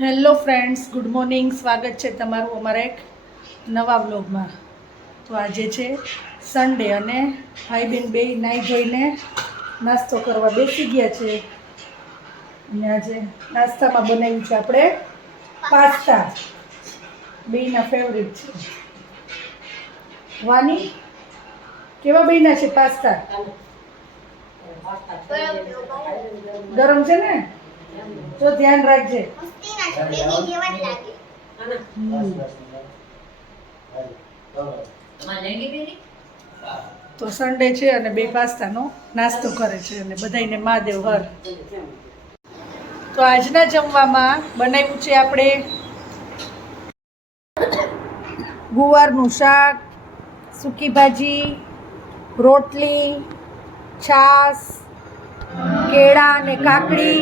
Hello friends, good morning. સ્વાગત છે તમારું અમારા એક નવા વ્લોગમાં. તો આજે છે સન્ડે અને ભાઈ બહેન બે નાહી ધોઈને નાસ્તો કરવા બેસી ગયા છે. અને આજે નાસ્તામાં બનાવ્યું છે આપણે પાસ્તા. બેયના ફેવરિટ છે. વાની, કેવા બન્યા છે પાસ્તા? ગરમ છે ને? તો ધ્યાન રાખજે. તો સન્ડે છે અને બે પાસ્તાનો નાસ્તો કરે છે અને બધાને મહાદેવ હર. તો આજના જમવામાં બનાવ્યું છે આપણે ગુવારનું શાક, સૂકી ભાજી, રોટલી, છાશ, કેળા અને કાકડી,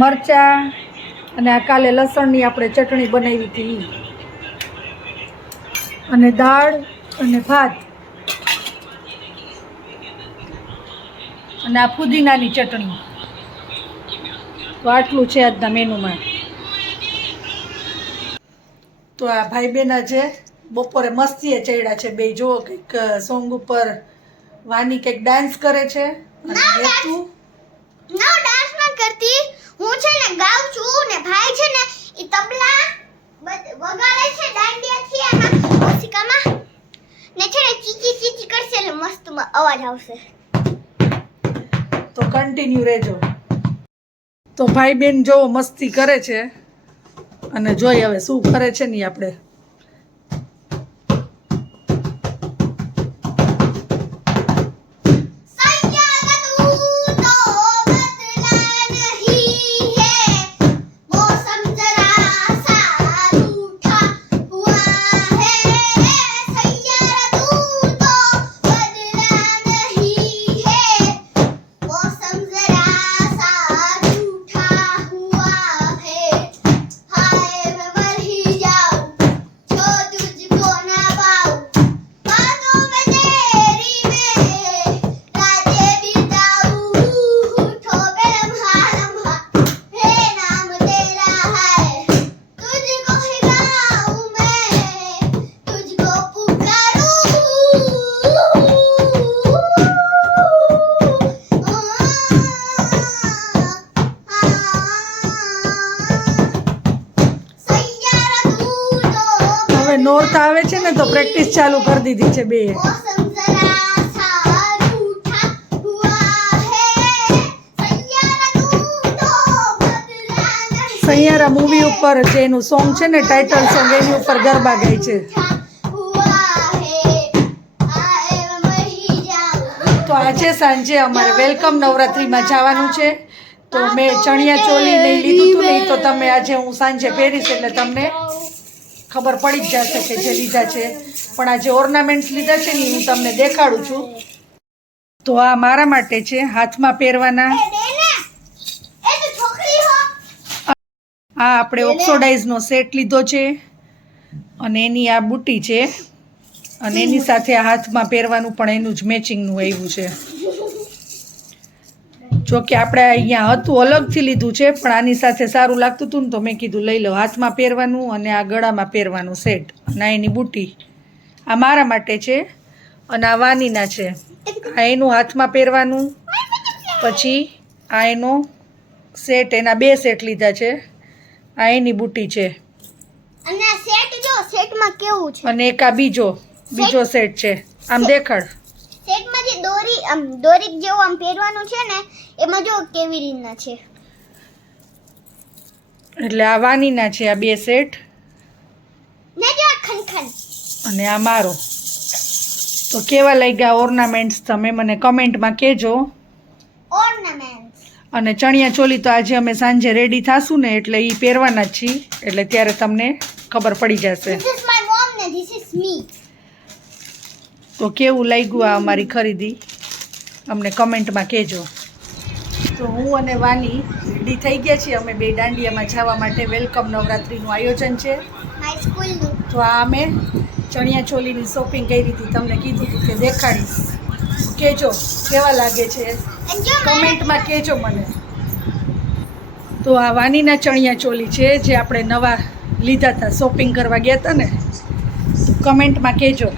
મરચાં અને આ કાલે લસણની આપણે ચટણી બનાવી હતી અને દાળ અને ભાત અને આ પુદીનાની ચટણી. તો આટલું છે આજના મેનુમાં. તો આ ભાઈ બહેન આજે બપોરે મસ્તીએ ચડ્યા છે બે. જુઓ કંઈક સોંગ ઉપર વાની કંઈક ડાન્સ કરે છે અને હેતુ ડાન્સ ન કરતી, હું છે ને ગાઉં છું ને ભાઈ છે ને ઈ તબલા વગાડે છે દાંડિયાથી આમાં ઓસિકામાં ને છે ને ચીચી ચીચી કરશે એટલે મસ્ત અવાજ આવશે. તો કન્ટિન્યુ રહેજો. તો ભાઈ બેન જો મસ્તી કરે છે અને જોઈ હવે શું કરે છે ને આપણે. નોર્થ આવે છે ને તો પ્રેક્ટિસ ચાલુ કરી દીધી છે બે. સૈયારા મૂવી ઉપર જે એનું સોંગ છે ને ટાઇટલ સોંગ, એની ઉપર ગરબા ગાય છે. તો આજે સાંજે અમારે વેલકમ નવરાત્રિમાં જવાનું છે. તો મેં ચણિયા ચોલી નહીં લીધું હતું નહીં, તો તમે આજે હું સાંજે પહેરીશ એટલે તમને ખબર પડી જ જશે કે જે લીધા છે. પણ આ જે ઓર્નામેન્ટ્સ લીધા છે ને હું તમને દેખાડું છું. તો આ મારા માટે છે હાથમાં પહેરવાના. આ આપણે ઓક્સોડાઇઝનો સેટ લીધો છે અને એની આ બુટી છે અને એની સાથે આ હાથમાં પહેરવાનું પણ એનું જ મેચિંગનું આવ્યું છે. જો કે આપણે અહીંયા હતું અલગથી લીધું છે પણ આની સાથે સારું લાગતું હતું ને તો મેં કીધું લઈ લો. હાથમાં પહેરવાનું અને આ ગળામાં પહેરવાનું સેટ અને એની બુટી આ મારા માટે છે અને આ વાનીના છે. આ એનું હાથમાં પહેરવાનું, પછી આ એનો સેટ, એના બે સેટ લીધા છે. આ એની બુટી છે અને આ સેટ જો સેટમાં કેવું છે અને એક આ બીજો સેટ છે. આમ દેખાડ. સેટમાં જે દોરી જેવું આમ પહેરવાનું છે ને એમાં જો કેવી રીતના છે. એટલે આ વાનીના છે આ બે સેટ ને જો ખનખન અને આ મારો. તો કેવા લાગ્યા ઓર્નામેન્ટ્સ તમે મને કમેન્ટમાં કહેજો. ઓર્નામેન્ટ્સ અને ચણિયા ચોલી તો આજે અમે સાંજે રેડી થાશું ને એટલે એ પહેરવાના જ છીએ, એટલે ત્યારે તમને ખબર પડી જશે. This is my mom ને this is me. તો કેવું લાગ્યું આ અમારી ખરીદી અમને કમેન્ટમાં કહેજો. તો હું અને વાની રેડી થઈ ગયા છીએ. અમે બે દાંડિયામાં જવા માટે વેલકમ નવરાત્રિનું આયોજન છે. માય સ્કૂલનું. તો આ અમે ચણિયા ચોલીની શોપિંગ કરી હતી, તમને કીધું હતું કે દેખાડીશ. કહેજો કેવા લાગે છે, કમેન્ટમાં કહેજો મને. તો આ વાનીના ચણિયા ચોલી છે જે આપણે નવા લીધા હતા, શોપિંગ કરવા ગયા હતા ને, તો કમેન્ટમાં કહેજો.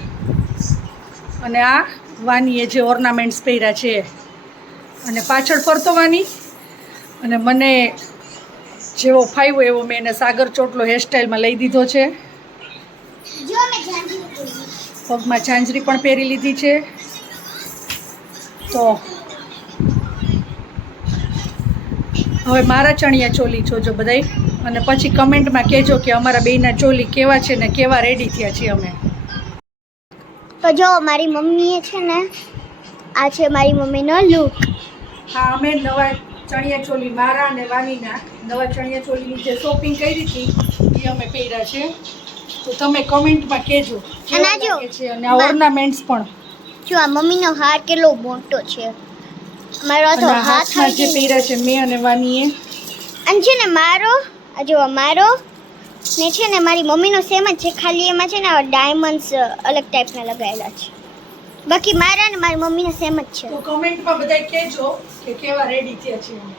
અને આ વાનીએ જે ઓર્નામેન્ટ્સ પહેર્યા છે, અને પાછળ ફરતો વાની, અને મને જેવો ફાવ્યો એવો મેં એને સાગર ચોટલો હેરસ્ટાઈલમાં લઈ દીધો છે. જો મેં ઝાંઝરી પહેરી. પગમાં ઝાંઝરી પણ પહેરી લીધી છે. તો હવે મારા ચણિયા ચોલી જોજો બધાય, અને પછી કમેન્ટમાં કહેજો કે અમારા બેયના ચોલી કેવા છે ને કેવા રેડી થયા છીએ અમે. તો જો મારી મમ્મીએ છે ને, આ છે મારી મમ્મીનો લુક. હા, અમે નવા ચણિયા ચોલી, મારા અને વાનીના નવા ચણિયા ચોલીની જે શોપિંગ કરી હતી એ અમે પહેર્યા છે. તો તમે કમેન્ટમાં કહેજો કેવા લાગે છે. અને આ ઓર્નામેન્ટ્સ પણ જો આ મમ્મીનો હાર કેટલો મોટો છે. મારો તો અને હાથ હાથમાં જે પહેર્યા છે મેં અને વાનીએ, અને છે ને મારો, આ જો મારો ને છે ને મારી મમ્મીનો સેમ જ છે, ખાલી એમાં છે ને ડાયમંડ્સ અલગ ટાઈપના લગાવેલા છે. બાકી મારા ને મારી મમ્મીના સેમ જ છે. તો કમેન્ટમાં બધાય કહેજો કે કેવા રેડી થયા છે અમે.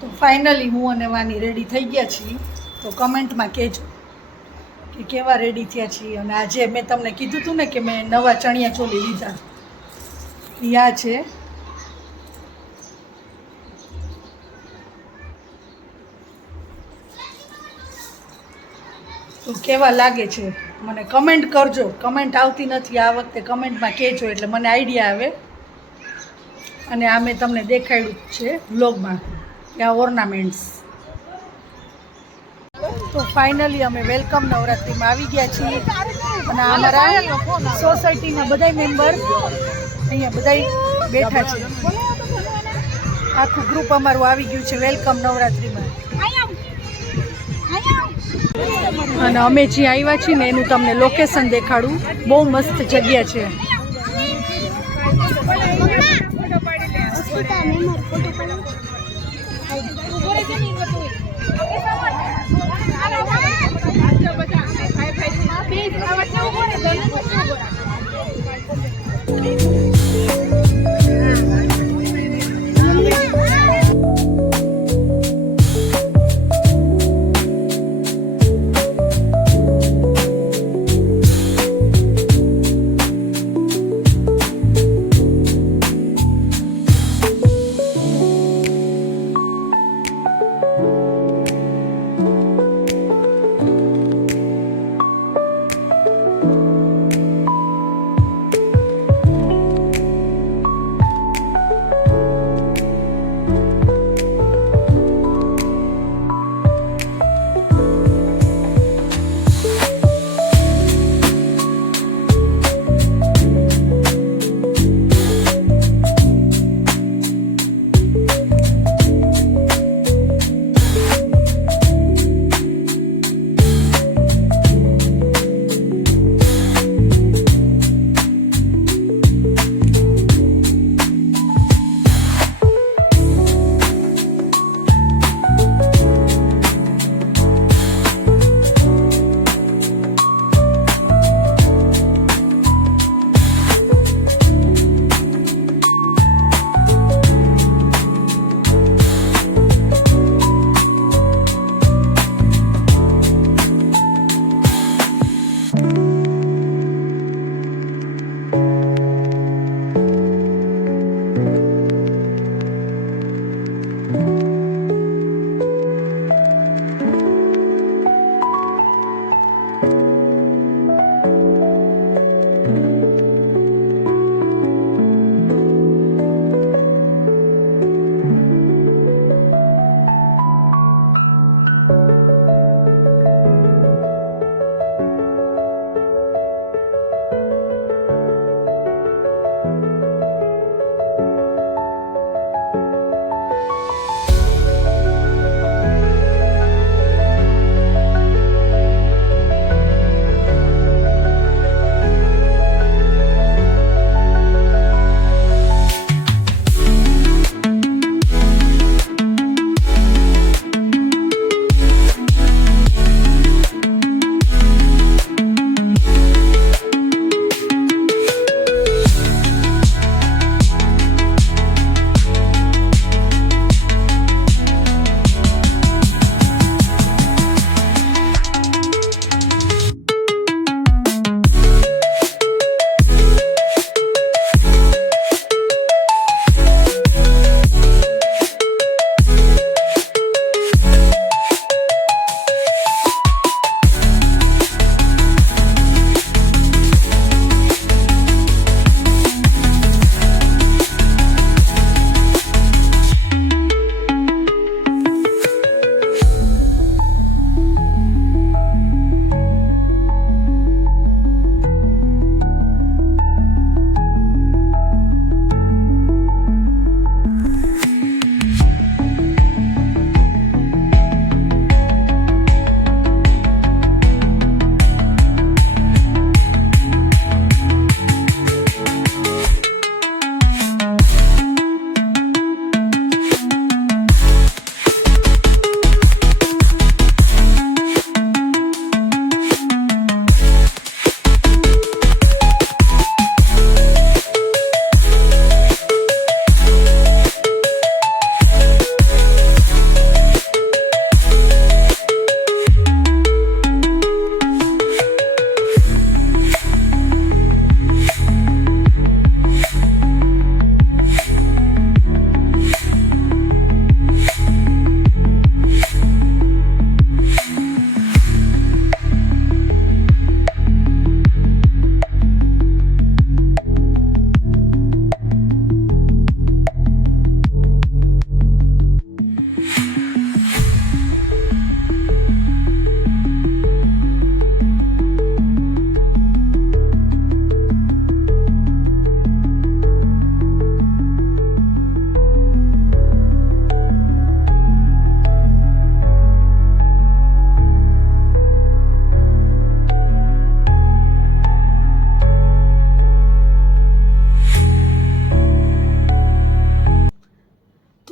તો ફાઇનલી હું અને વાની રેડી થઈ ગયા છીએ. તો કમેન્ટમાં કહેજો કે કેવા રેડી થયા છીએ. અને આજે મેં તમને કીધું હતું ને કે મેં નવા ચણિયા ચોલી લીધા, યા છે. તો કેવા લાગે છે મને કમેન્ટ કરજો. કમેન્ટ આવતી નથી આ વખતે, કમેન્ટમાં કહેજો એટલે મને આઈડિયા આવે. અને આ મેં તમને દેખાડ્યું છે વ્લોગમાં કે આ ઓર્નામેન્ટ્સ. તો ફાઇનલી અમે વેલકમ નવરાત્રિમાં આવી ગયા છીએ. અને અમારા સોસાયટીના બધા મેમ્બર અહીંયા બધા બેઠા છે. આખું ગ્રુપ અમારું આવી ગયું છે વેલકમ નવરાત્રિમાં. અને અમે જે આવ્યા છીએ ને એનું તમને લોકેશન દેખાડું. બહુ મસ્ત જગ્યા છે.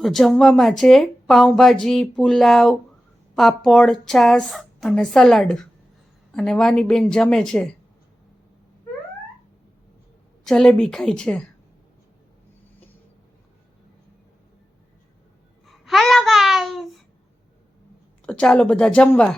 તો જમવામાં છે પાઉંભાજી, પુલાવ, પાપડ, છાશ અને સલાડ. અને વાનીબેન જમે છે, જલેબી ખાય છે. Hello guys. તો ચાલો બધા જમવા.